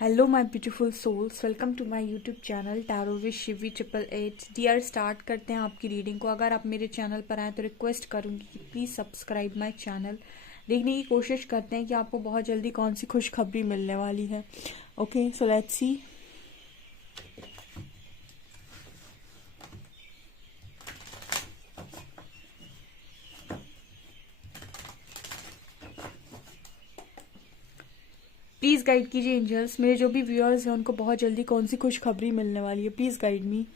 Hello my beautiful souls, welcome to my YouTube channel tarot with Shivi 888। Dear, start करते हैं आपकी reading को। अगर आप मेरे चैनल पर आए तो रिक्वेस्ट करूंगी कि प्लीज़ सब्सक्राइब माय चैनल। देखने की कोशिश करते हैं कि आपको बहुत जल्दी कौन सी खुशखबरी मिलने वाली है। Okay, so let's see. Please guide कीजिए एंजल्स, मेरे जो भी व्यूअर्स हैं उनको बहुत जल्दी कौन सी खुशखबरी मिलने वाली है। Please guide me.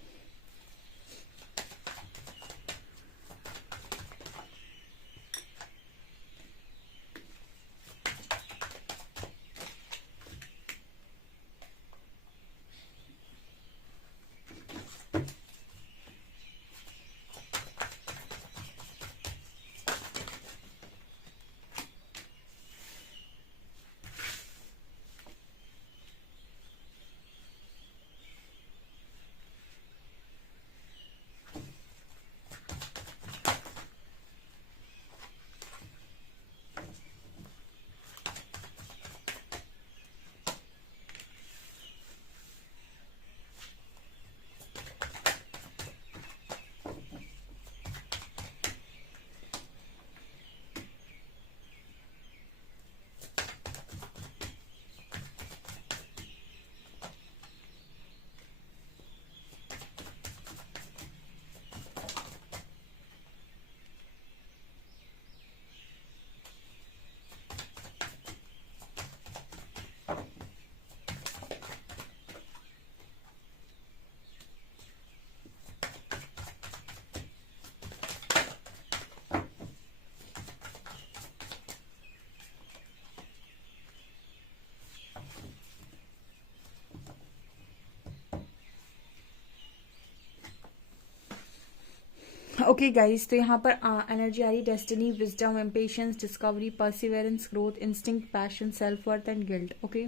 Okay guys, तो यहाँ पर एनर्जी आ रही destiny, wisdom, impatience, discovery, perseverance, growth, instinct, passion, self worth and guilt. Okay,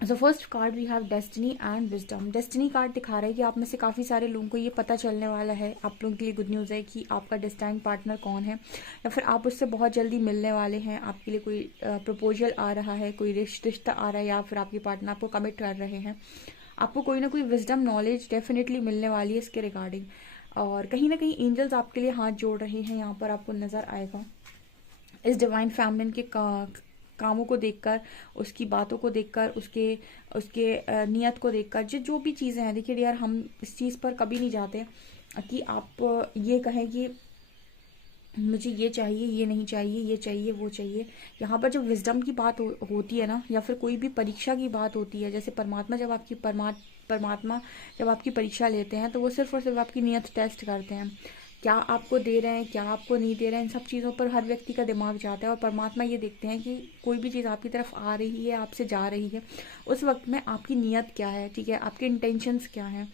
so first card we have destiny and wisdom. Destiny card दिखा रहा है कि आप में से काफ़ी सारे लोगों को ये पता चलने वाला है, आप लोगों के लिए गुड न्यूज़ है कि आपका डेस्टाइन्ड पार्टनर कौन है, या फिर आप उससे बहुत जल्दी मिलने वाले हैं। आपके लिए कोई प्रपोजल आ रहा है, कोई रिश्ता आ रहा है, या फिर आपके पार्टनर आपको कमिट कर रहे हैं। आपको कोई ना कोई विजडम नॉलेज डेफिनेटली मिलने वाली है इसके रिगार्डिंग। और कहीं ना कहीं एंजल्स आपके लिए हाथ जोड़ रहे हैं, यहाँ पर आपको नज़र आएगा। इस डिवाइन फैमिलिन के कामों को देखकर, उसकी बातों को देखकर, उसके उसके नियत को देखकर, जो भी चीज़ें हैं, देखिए यार, हम इस चीज़ पर कभी नहीं जाते कि आप ये कहें कि मुझे ये चाहिए, ये नहीं चाहिए, ये चाहिए, वो चाहिए। यहाँ पर जब विजडम की बात होती है ना, या फिर कोई भी परीक्षा की बात होती है, जैसे परमात्मा जब आपकी परीक्षा लेते हैं तो वो सिर्फ और सिर्फ आपकी नियत टेस्ट करते हैं। क्या आपको दे रहे हैं, क्या आपको नहीं दे रहे हैं, इन सब चीज़ों पर हर व्यक्ति का दिमाग जाता है। और परमात्मा ये देखते हैं कि कोई भी चीज़ आपकी तरफ आ रही है, आपसे जा रही है, उस वक्त में आपकी नियत क्या है, ठीक है, आपके इंटेंशंस क्या हैं।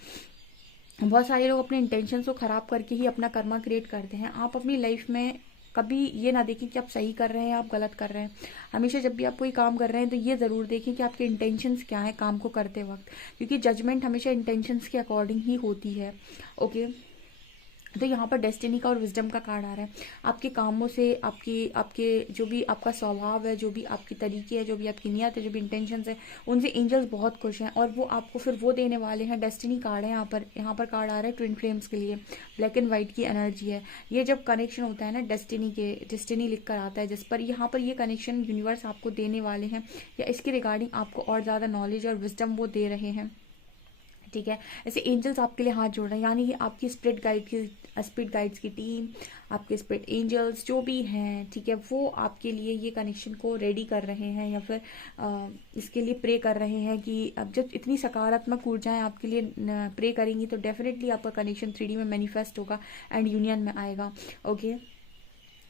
बहुत सारे लोग अपने इंटेंशंस को ख़राब करके ही अपना कर्मा क्रिएट करते हैं। आप अपनी लाइफ में कभी ये ना देखें कि आप सही कर रहे हैं, आप गलत कर रहे हैं। हमेशा जब भी आप कोई काम कर रहे हैं तो ये ज़रूर देखें कि आपके इंटेंशंस क्या है काम को करते वक्त, क्योंकि जजमेंट हमेशा इंटेंशंस के अकॉर्डिंग ही होती है। ओके, तो यहाँ पर डेस्टिनी का और विजडम का कार्ड आ रहा है। आपके कामों से, आपकी आपके जो भी आपका स्वभाव है, जो भी आपकी तरीके है, जो भी आपकी नियत है, जो भी इंटेंशंस है, उनसे एंजल्स बहुत खुश हैं और वो आपको फिर वो देने वाले हैं। डेस्टिनी कार्ड है यहाँ पर कार्ड आ रहा है ट्विन फ्लेम्स के लिए। ब्लैक एंड व्हाइट की एनर्जी है ये। जब कनेक्शन होता है ना डेस्टिनी लिख कर आता है जिस पर, यहाँ पर ये कनेक्शन यूनिवर्स आपको देने वाले हैं, या इसके रिगार्डिंग आपको और ज़्यादा नॉलेज और विजडम वो दे रहे हैं। ठीक है, ऐसे एंजल्स आपके लिए हाथ जोड़ रहे हैं, यानी कि आपकी स्पिरिट गाइड्स की टीम, आपके स्पिरिट एंजल्स जो भी हैं, ठीक है, वो आपके लिए ये कनेक्शन को रेडी कर रहे हैं, या फिर इसके लिए प्रे कर रहे हैं कि अब जब इतनी सकारात्मक ऊर्जाएं आपके लिए प्रे करेंगी तो डेफिनेटली आपका कनेक्शन 3D में मैनिफेस्ट होगा एंड यूनियन में आएगा। ओके,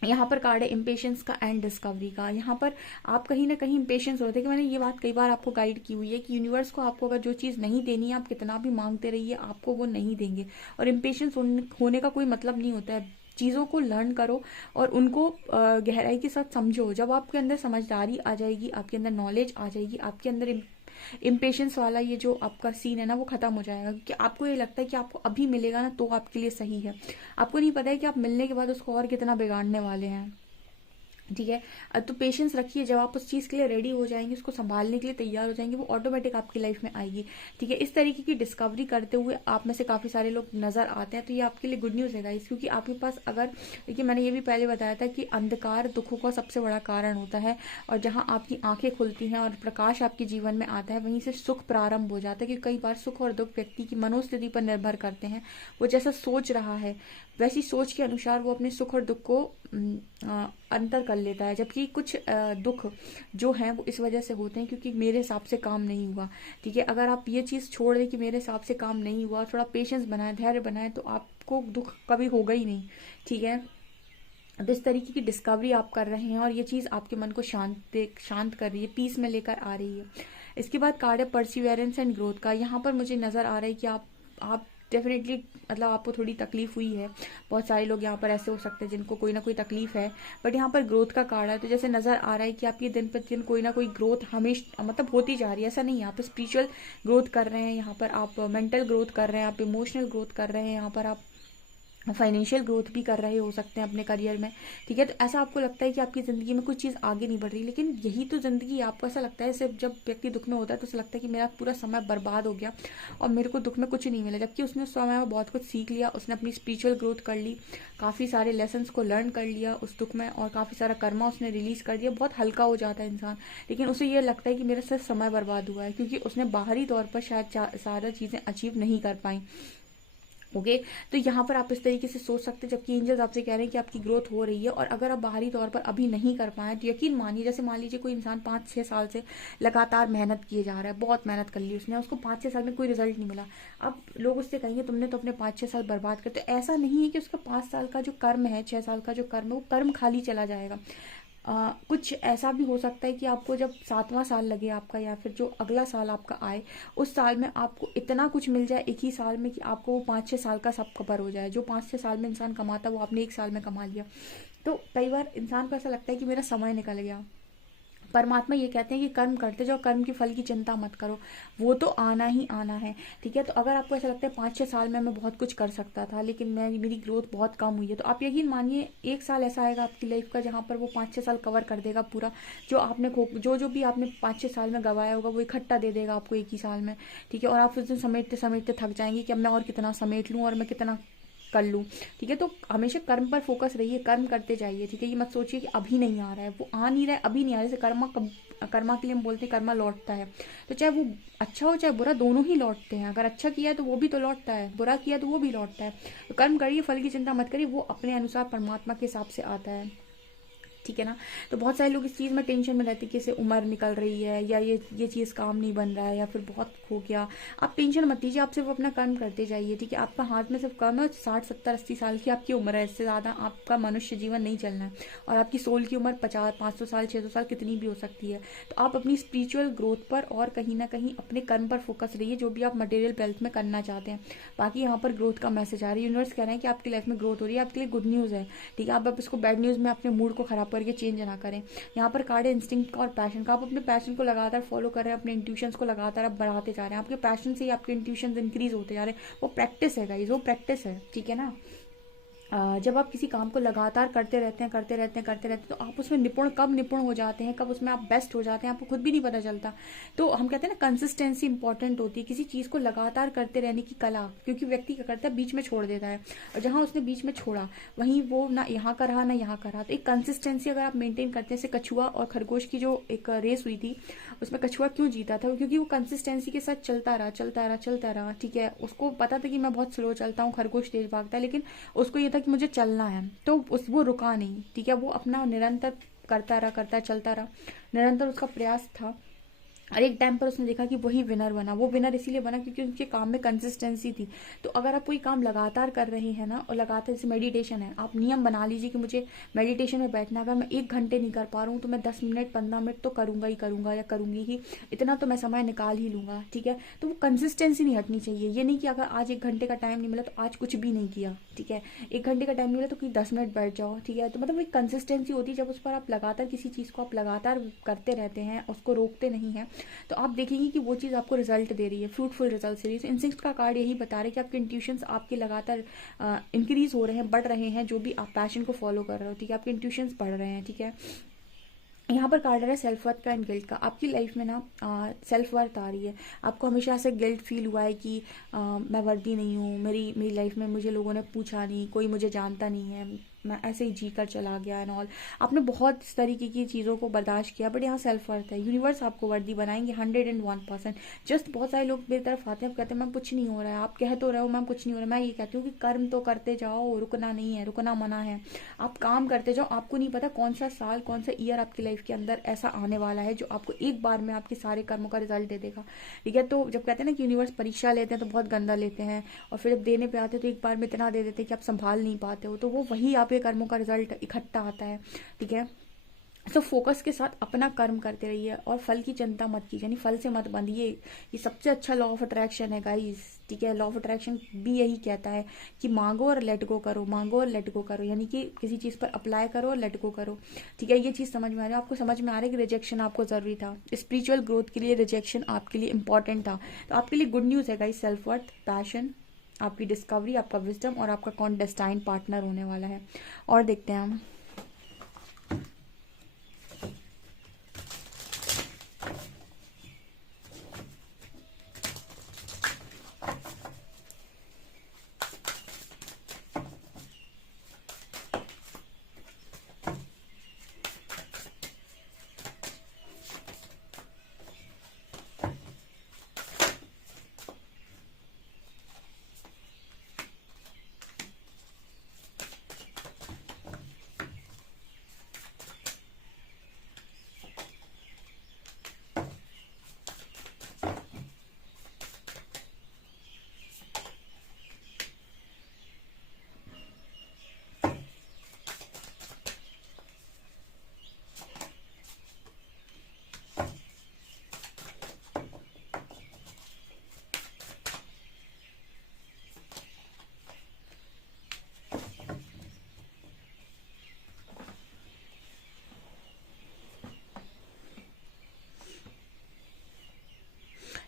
यहाँ पर कार्ड है इम्पेशंस का एंड डिस्कवरी का। यहाँ पर आप कहीं ना कहीं इम्पेशंस होते हैं कि मैंने ये बात कई बार आपको गाइड की हुई है कि यूनिवर्स को आपको अगर जो चीज़ नहीं देनी है, आप कितना भी मांगते रहिए, आपको वो नहीं देंगे। और इम्पेशंस होने का कोई मतलब नहीं होता है। चीज़ों को लर्न करो और उनको गहराई के साथ समझो। जब आपके अंदर समझदारी आ जाएगी, आपके अंदर नॉलेज आ जाएगी, आपके अंदर इम्पेशंस वाला ये जो आपका सीन है ना, वो खत्म हो जाएगा। क्योंकि आपको ये लगता है कि आपको अभी मिलेगा ना तो आपके लिए सही है। आपको नहीं पता है कि आप मिलने के बाद उसको और कितना बिगाड़ने वाले हैं। ठीक है। तो पेशेंस रखिए, जब आप उस चीज़ के लिए रेडी हो जाएंगे, उसको संभालने के लिए तैयार हो जाएंगे, वो ऑटोमेटिक आपकी लाइफ में आएगी। ठीक है, इस तरीके की डिस्कवरी करते हुए आप में से काफ़ी सारे लोग नजर आते हैं, तो ये आपके लिए गुड न्यूज़ है गाइस, क्योंकि आपके पास अगर, देखिए मैंने ये भी पहले बताया था कि अंधकार दुखों का सबसे बड़ा कारण होता है, और जहाँ आपकी आंखें खुलती हैं और प्रकाश आपके जीवन में आता है, वहीं से सुख प्रारंभ हो जाता है। क्योंकि कई बार सुख और दुख व्यक्ति की मनोस्थिति पर निर्भर करते हैं, वो जैसा सोच रहा है वैसी सोच के अनुसार वो अपने सुख और दुख को अंतर कर लेता है। जबकि कुछ दुख जो हैं वो इस वजह से होते हैं क्योंकि मेरे हिसाब से काम नहीं हुआ। ठीक है, अगर आप ये चीज़ छोड़ दें कि मेरे हिसाब से काम नहीं हुआ, थोड़ा पेशेंस बनाए, धैर्य बनाए, तो आपको दुख कभी होगा ही नहीं। ठीक है, तो इस तरीके की डिस्कवरी आप कर रहे हैं और ये चीज़ आपके मन को शांत कर रही है, पीस में लेकर आ रही है। इसके बाद कार्ड है परसिवेरेंस एंड ग्रोथ का। यहाँ पर मुझे नज़र आ रहा है कि आप डेफिनेटली, मतलब आपको थोड़ी तकलीफ हुई है। बहुत सारे लोग यहाँ पर ऐसे हो सकते हैं जिनको कोई ना कोई तकलीफ है, बट यहाँ पर ग्रोथ का कार्ड है। तो जैसे नज़र आ रहा है कि आपकी दिन प्रतिदिन कोई ना कोई ग्रोथ हमेशा मतलब होती जा रही है। ऐसा नहीं है, आप स्पिरिचुअल ग्रोथ कर रहे हैं, यहाँ पर आप मेंटल ग्रोथ कर रहे हैं, आप इमोशनल ग्रोथ कर रहे हैं, यहाँ पर आप फाइनेंशियल ग्रोथ भी कर रहे हो सकते हैं अपने करियर में। ठीक है, तो ऐसा आपको लगता है कि आपकी ज़िंदगी में कुछ चीज़ आगे नहीं बढ़ रही, लेकिन यही तो ज़िंदगी है। आपको ऐसा लगता है, सिर्फ जब व्यक्ति दुख में होता है तो उसे लगता है कि मेरा पूरा समय बर्बाद हो गया और मेरे को दुख में कुछ नहीं मिला, जबकि उसने उस समय में बहुत कुछ सीख लिया, उसने अपनी स्पिरिचुअल ग्रोथ कर ली, काफ़ी सारे लेसन्स को लर्न कर लिया उस दुख में, और काफ़ी सारा कर्मा उसने रिलीज़ कर दिया। बहुत हल्का हो जाता है इंसान, लेकिन उसे ये लगता है कि मेरा सिर्फ समय बर्बाद हुआ है, क्योंकि उसने बाहरी तौर पर शायद सारा चीज़ें अचीव नहीं कर पाई। ओके, तो यहाँ पर आप इस तरीके से सोच सकते हैं, जबकि एंजल्स आपसे कह रहे हैं कि आपकी ग्रोथ हो रही है, और अगर आप बाहरी तौर पर अभी नहीं कर पाए तो यकीन मानिए, जैसे मान लीजिए कोई इंसान 5-6 साल से लगातार मेहनत किए जा रहा है, बहुत मेहनत कर ली उसने, उसको 5-6 साल में कोई रिजल्ट नहीं मिला। अब लोग उससे कहेंगे तुमने तो अपने 5-6 साल बर्बाद करते। ऐसा नहीं है कि उसका 5 साल का जो कर्म है, 6 साल का जो कर्म है, वो कर्म खाली चला जाएगा। कुछ ऐसा भी हो सकता है कि आपको जब 7वां साल लगे आपका, या फिर जो अगला साल आपका आए, उस साल में आपको इतना कुछ मिल जाए एक ही साल में कि आपको वो 5-6 साल का सब कवर हो जाए। जो 5-6 साल में इंसान कमाता वो आपने एक साल में कमा लिया। तो कई बार इंसान को ऐसा लगता है कि मेरा समय निकल गया। परमात्मा ये कहते हैं कि कर्म करते जाओ, कर्म की फल की चिंता मत करो, वो तो आना ही आना है। ठीक है, तो अगर आपको ऐसा लगता है 5-6 साल में मैं बहुत कुछ कर सकता था लेकिन मेरी ग्रोथ बहुत कम हुई है, तो आप यकीन मानिए एक साल ऐसा आएगा आपकी लाइफ का जहाँ पर वो 5-6 साल कवर कर देगा पूरा। जो भी आपने 5-6 साल में गवाया होगा वो इकट्ठा दे देगा आपको एक ही साल में। ठीक है, और आप उस दिन समेटते समेटते थक जाएंगे कि अब मैं और कितना समेट लूँ और मैं कितना कर लूँ। ठीक है, तो हमेशा कर्म पर फोकस रहिए, कर्म करते जाइए। ठीक है, ये मत सोचिए कि अभी नहीं आ रहा है, वो आ नहीं रहा है, अभी नहीं आ रहा है। जैसे कर्मा के लिए हम बोलते हैं कर्मा लौटता है, तो चाहे वो अच्छा हो चाहे बुरा, दोनों ही लौटते हैं। अगर अच्छा किया है तो वो भी तो लौटता है, बुरा किया तो वो भी लौटता है। तो कर्म करिए, फल की चिंता मत करिए, वो अपने अनुसार परमात्मा के हिसाब से आता है। ठीक है ना, तो बहुत सारे लोग इस चीज़ में टेंशन में रहते हैं कि जैसे उम्र निकल रही है, या ये चीज़ काम नहीं बन रहा है, या फिर बहुत हो गया। आप टेंशन मत लीजिए, आप सिर्फ अपना कर्म करते जाइए। ठीक है, आपका हाथ में सिर्फ कर्म है। 60-70-80 साल की आपकी उम्र है, इससे ज़्यादा आपका मनुष्य जीवन नहीं चलना है। और आपकी सोल की उम्र 50-500 साल 600 साल कितनी भी हो सकती है। तो आप अपनी स्पिरिचुअल ग्रोथ पर और कहीं ना कहीं अपने कर्म पर फोकस रहिए, जो भी आप मटेरियल वेल्थ में करना चाहते हैं। बाकी यहाँ पर ग्रोथ का मैसेज आ रही है, यूनिवर्स कह रहे हैं कि आपकी लाइफ में ग्रोथ हो रही है, आपके लिए गुड न्यूज़ है। ठीक है, आप इसको बैड न्यूज़ में अपने मूड को खराब करके चेंज ना करें। यहाँ पर कार्ड है इंस्टिंक्ट और पैशन का। आप अपने पैशन को लगातार फॉलो कर रहे हैं, अपने इंट्यूशंस को लगातार आप बढ़ाते जा रहे हैं। आपके पैशन से ही आपके इंट्यूशंस इंक्रीज होते जा रहे हैं। वो प्रैक्टिस है गाइस, वो प्रैक्टिस है। ठीक है ना, जब आप किसी काम को लगातार करते रहते हैं तो आप उसमें कब निपुण हो जाते हैं, कब उसमें आप बेस्ट हो जाते हैं, आपको खुद भी नहीं पता चलता। तो हम कहते हैं ना, कंसिस्टेंसी इंपॉर्टेंट होती है, किसी चीज़ को लगातार करते रहने की कला। क्योंकि व्यक्ति क्या करता है, बीच में छोड़ देता है, और जहाँ उसने बीच में छोड़ा वहीं वो ना यहाँ का रहा ना यहाँ का रहा। तो एक कंसिस्टेंसी अगर आप मेंटेन करते हैं, जैसे कछुआ और खरगोश की जो एक रेस हुई थी, उसमें कछुआ क्यों जीता था, क्योंकि वो कंसिस्टेंसी के साथ चलता रहा। ठीक है, उसको पता था कि मैं बहुत स्लो चलता हूँ, खरगोश तेज भागता है, लेकिन उसको ये था कि मुझे चलना है, तो वो रुका नहीं। ठीक है, वो अपना निरंतर चलता रहा, निरंतर उसका प्रयास था, और एक टाइम पर उसने देखा कि वही विनर बना। वो विनर इसीलिए बना क्योंकि उनके काम में कंसिस्टेंसी थी। तो अगर आप कोई काम लगातार कर रहे हैं ना, और लगातार, जैसे मेडिटेशन है, आप नियम बना लीजिए कि मुझे मेडिटेशन में बैठना, अगर मैं 1 घंटे नहीं कर पा रहा हूँ तो मैं 10 मिनट 15 मिनट तो करूंगा या करूंगी ही, इतना तो मैं समय निकाल ही लूंगा। ठीक है, तो वो कंसिस्टेंसी नहीं हटनी चाहिए। ये नहीं कि अगर आज 1 घंटे का टाइम नहीं मिला तो आज कुछ भी नहीं किया। ठीक है, 1 घंटे का टाइम नहीं मिला तो कोई 10 मिनट बैठ जाओ। ठीक है, तो मतलब एक कंसिस्टेंसी होती है, जब उस पर आप लगातार किसी चीज़ को आप लगातार करते रहते हैं, उसको रोकते नहीं हैं, तो आप देखेंगे कि वो चीज़ आपको रिजल्ट दे रही है, फ्रूटफुल रिजल्ट दे रही है। इंस्टिंक्ट का कार्ड यही बता रहे हैं कि आपके इंट्यूशंस आपके लगातार इंक्रीज हो रहे हैं, बढ़ रहे हैं, जो भी आप पैशन को फॉलो कर रहे हो। ठीक है, आपके इंट्यूशंस बढ़ रहे हैं। ठीक है, यहाँ पर कार्ड आ रहा है सेल्फ वर्थ का एंड गिल्ट का। आपकी लाइफ में ना सेल्फ वर्थ आ रही है, आपको हमेशा से गिल्ट फील हुआ है कि मैं वर्दी नहीं हूँ, मेरी लाइफ में मुझे लोगों ने पूछा नहीं, कोई मुझे जानता नहीं है, मैं ऐसे ही जी कर चला गया एंड ऑल। आपने बहुत इस तरीके की चीज़ों को बर्दाश्त किया, बट यहाँ सेल्फ वर्थ है। यूनिवर्स आपको वर्दी बनाएंगे 101%। जस्ट बहुत सारे लोग मेरी तरफ आते हैं, कहते हैं मैम कुछ नहीं हो रहा है, आप कह तो रहे हो मैम कुछ नहीं हो रहा है। मैं ये कहती हूँ कि कर्म तो करते जाओ, रुकना नहीं है, रुकना मना है। आप काम करते जाओ, आपको नहीं पता कौन सा साल कौन सा ईयर आपकी लाइफ के अंदर ऐसा आने वाला है जो आपको एक बार में आपके सारे कर्मों का रिजल्ट दे देगा। ठीक है, तो जब कहते हैं ना कि यूनिवर्स परीक्षा लेते हैं तो बहुत गंदा लेते हैं, और फिर जब देने पे आते हैं तो एक बार में इतना दे देते हैं कि आप संभाल नहीं पाते हो, तो वो वही आपके कर्मों का रिजल्ट इकट्ठा आता है। ठीक है, तो फोकस के साथ अपना कर्म करते रहिए और फल की चिंता मत कीजिए, यानी फल से मत बंधिए। ये सबसे अच्छा लॉ ऑफ अट्रैक्शन है गाइस। ठीक है, लॉ ऑफ अट्रैक्शन भी यही कहता है कि मांगो और लेट गो करो, मांगो और लेट गो करो, यानी कि किसी चीज़ पर अप्लाई करो और लेट गो करो। ठीक है, ये चीज़ समझ में आ रही है आपको? समझ में आ रहा है कि रिजेक्शन आपको ज़रूरी था, स्पिरिचुअल ग्रोथ के लिए रिजेक्शन आपके लिए इंपॉर्टेंट था। तो आपके लिए गुड न्यूज़ है गाइस, सेल्फ वर्थ, पैशन, आपकी डिस्कवरी, आपका विजडम और आपका कौन डेस्टाइन पार्टनर होने वाला है। और देखते हैं हम।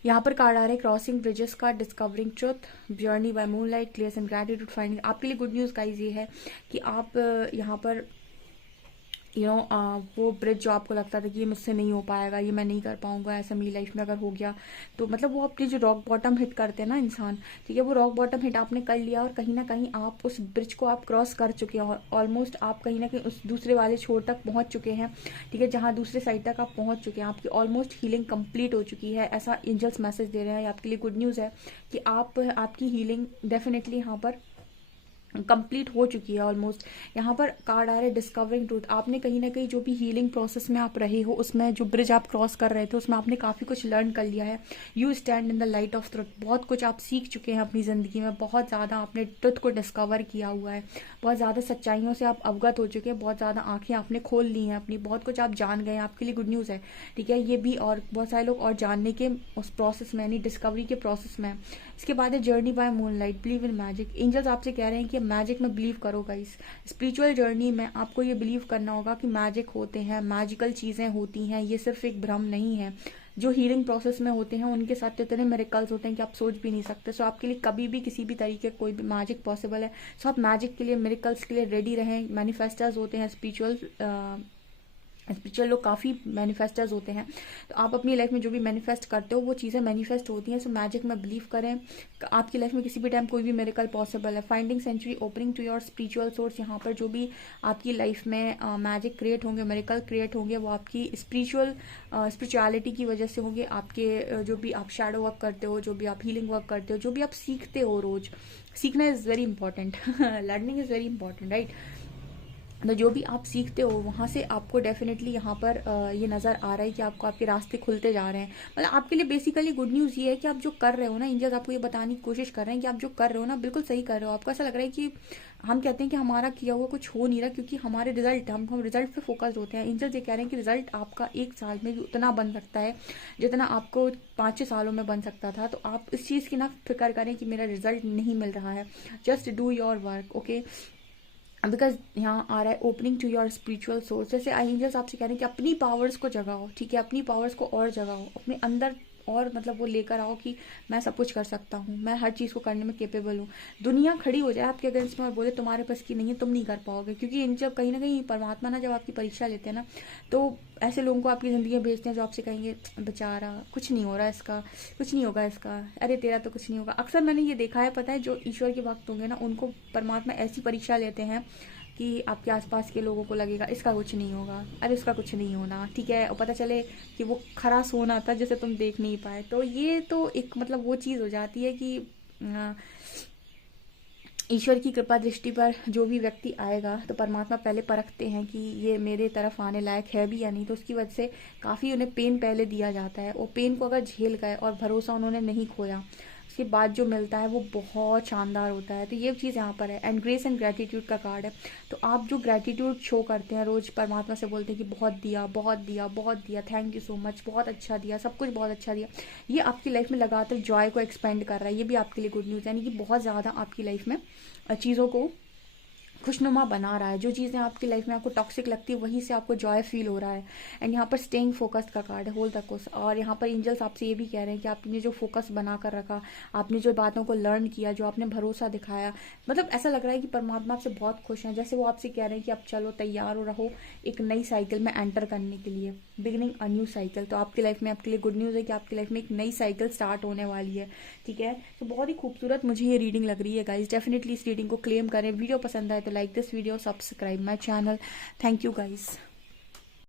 यहाँ पर कार्ड आ रहा है क्रॉसिंग ब्रिजेस का, discovering truth, journey by moonlight, clears and gratitude finding. आपके लिए गुड न्यूज़ गाइस ये है कि आप यहाँ पर वो ब्रिज जो आपको लगता था कि ये मुझसे नहीं हो पाएगा, ये मैं नहीं कर पाऊंगा, ऐसा मेरी लाइफ में अगर हो गया तो मतलब वो अपनी जो रॉक बॉटम हिट करते हैं ना इंसान, ठीक है, वो रॉक बॉटम हिट आपने कर लिया और कहीं ना कहीं आप उस ब्रिज को आप क्रॉस कर चुके हैं, ऑलमोस्ट आप कहीं ना कहीं उस दूसरे वाले छोर तक पहुंच चुके हैं। ठीक है, जहाँ दूसरे साइड तक आप पहुंच चुके हैं, आपकी ऑलमोस्ट हीलिंग कंप्लीट हो चुकी है, ऐसा एंजल्स मैसेज दे रहे हैं। आपके लिए गुड न्यूज़ है कि आपकी हीलिंग डेफिनेटली यहाँ पर कंप्लीट हो चुकी है ऑलमोस्ट। यहाँ पर कार्ड आ रहा है डिस्कवरिंग ट्रूथ। आपने कहीं ना कहीं जो भी हीलिंग प्रोसेस में आप रहे हो, उसमें जो ब्रिज आप क्रॉस कर रहे थे उसमें आपने काफ़ी कुछ लर्न कर लिया है। You stand in the light of truth. बहुत कुछ आप सीख चुके हैं अपनी ज़िंदगी में, बहुत ज़्यादा आपने ट्रुथ को डिस्कवर किया हुआ है, बहुत ज़्यादा सच्चाइयों से आप अवगत हो चुके हैं, बहुत ज़्यादा आंखें आपने खोल ली हैं अपनी, बहुत कुछ आप जान गए हैं। आपके लिए गुड न्यूज़ है। ठीक है, ये भी और बहुत सारे लोग और जानने के उस प्रोसेस में, यानी डिस्कवरी के प्रोसेस में। इसके बाद है journey by moonlight, believe in magic. Angels आपसे कह रहे हैं कि मैजिक में बिलीव करो गाइस। स्पिरिचुअल जर्नी में आपको ये बिलीव करना होगा कि मैजिक होते हैं, मैजिकल चीज़ें होती हैं, ये सिर्फ एक भ्रम नहीं है। जो हीलिंग प्रोसेस में होते हैं उनके साथ इतने मिरेकल्स होते हैं कि आप सोच भी नहीं सकते। सो आपके लिए कभी भी किसी भी तरीके कोई भी मैजिक पॉसिबल है। सो आप मैजिक के लिए, मिरेकल्स के लिए रेडी रहें। मैनिफेस्टर्स होते हैं स्पिरिचुअल लोग, काफ़ी मैनिफेस्टर्स होते हैं, तो आप अपनी लाइफ में जो भी मैनिफेस्ट करते हो वो चीज़ें मैनिफेस्ट होती हैं। सो मैजिक में बिलीव करें। आपकी लाइफ में किसी भी टाइम कोई भी मिरेकल पॉसिबल है। Finding century, opening to your spiritual source. यहाँ पर जो भी आपकी लाइफ में मैजिक क्रिएट होंगे, मिरेकल क्रिएट होंगे, वो आपकी स्पिरिचुअलिटी की वजह से होंगे। आपके जो भी आप शैडो वर्क करते हो, जो भी आप हीलिंग वर्क करते हो, जो भी आप सीखते हो रोज, सीखना is very important learning is very important, right. तो जो भी आप सीखते हो वहाँ से आपको डेफिनेटली यहाँ पर ये नज़र आ रहा है कि आपको आपके रास्ते खुलते जा रहे हैं। मतलब आपके लिए बेसिकली गुड न्यूज़ ये है कि आप जो कर रहे हो ना, एंजल्स आपको ये बताने की कोशिश कर रहे हैं कि आप जो कर रहे हो ना बिल्कुल सही कर रहे हो। आपको ऐसा लग रहा है कि हम कहते हैं कि हमारा किया हुआ कुछ हो नहीं रहा क्योंकि हमारे रिजल्ट, हम रिजल्ट पे फोकस होते हैं। एंजल्स ये कह रहे हैं कि रिजल्ट आपका एक साल में भी उतना बन सकता है जितना आपको 5-6 सालों में बन सकता था। तो आप इस चीज़ की ना फिक्र करें कि मेरा रिजल्ट नहीं मिल रहा है। Just do your work, okay. Because यहाँ आ रहा है opening to your spiritual source. जैसे एंजल्स आपसे कह रहे हैं कि अपनी पावर्स को जगाओ, ठीक है, अपनी पावर्स को और जगाओ, अपने अंदर और मतलब वो लेकर आओ कि मैं सब कुछ कर सकता हूँ, मैं हर चीज़ को करने में केपेबल हूँ। दुनिया खड़ी हो जाए आपके अगेंस्ट में और बोले तुम्हारे पास की नहीं है, तुम नहीं कर पाओगे, क्योंकि इन जब कहीं ना कहीं परमात्मा ना जब आपकी परीक्षा लेते हैं ना, तो ऐसे लोगों को आपकी ज़िंदगी में भेजते हैं जो आपसे कहेंगे बेचारा कुछ नहीं हो रहा इसका, कुछ नहीं होगा इसका, अरे तेरा तो कुछ नहीं होगा। अक्सर मैंने ये देखा है, पता है, जो ईश्वर के भक्त होंगे ना उनको परमात्मा ऐसी परीक्षा लेते हैं कि आपके आसपास के लोगों को लगेगा इसका कुछ नहीं होगा, अरे उसका कुछ नहीं होना, ठीक है, और पता चले कि वो खरा सोना था जिसे तुम देख नहीं पाए। तो ये तो एक मतलब वो चीज़ हो जाती है कि ईश्वर की कृपा दृष्टि पर जो भी व्यक्ति आएगा तो परमात्मा पहले परखते हैं कि ये मेरे तरफ आने लायक है भी या नहीं, तो उसकी वजह से काफ़ी उन्हें पेन पहले दिया जाता है। वो पेन को अगर झेल गए और भरोसा उन्होंने नहीं खोया, उसके बाद जो मिलता है वो बहुत शानदार होता है। तो ये चीज़ यहाँ पर है। एंड ग्रेस एंड ग्रेटिट्यूड का कार्ड है। तो आप जो ग्रेटिट्यूड शो करते हैं, रोज़ परमात्मा से बोलते हैं कि बहुत दिया, बहुत दिया, बहुत दिया, थैंक यू सो मच, बहुत अच्छा दिया, सब कुछ बहुत अच्छा दिया, ये आपकी लाइफ में लगातार जॉय को एक्सपेंड कर रहा है। ये भी आपके लिए गुड न्यूज़ है, यानी कि बहुत ज़्यादा आपकी लाइफ में चीज़ों को खुशनुमा बना रहा है। जो चीज़ें आपकी लाइफ में आपको टॉक्सिक लगती है वहीं से आपको जॉय फील हो रहा है। एंड यहाँ पर स्टेइंग फोकस्ड का कार्ड है, होल द कोर्स। और यहाँ पर एंजल्स आपसे ये भी कह रहे हैं कि आपने जो फोकस बना कर रखा, आपने जो बातों को लर्न किया, जो आपने भरोसा दिखाया, मतलब ऐसा लग रहा है कि परमात्मा आपसे बहुत खुश हैं। जैसे वो आपसे कह रहे हैं कि अब चलो तैयार हो रहो एक नई साइकिल में एंटर करने के लिए, बिगिनिंग अ न्यू साइकिल। तो आपकी लाइफ में आपके लिए गुड न्यूज़ है कि आपकी लाइफ में एक नई साइकिल स्टार्ट होने वाली है, ठीक है। तो बहुत ही खूबसूरत मुझे ये रीडिंग लग रही है गाइज। डेफिनेटली इस रीडिंग को क्लेम करें। वीडियो पसंद आए तो like this video, subscribe my channel. Thank you guys.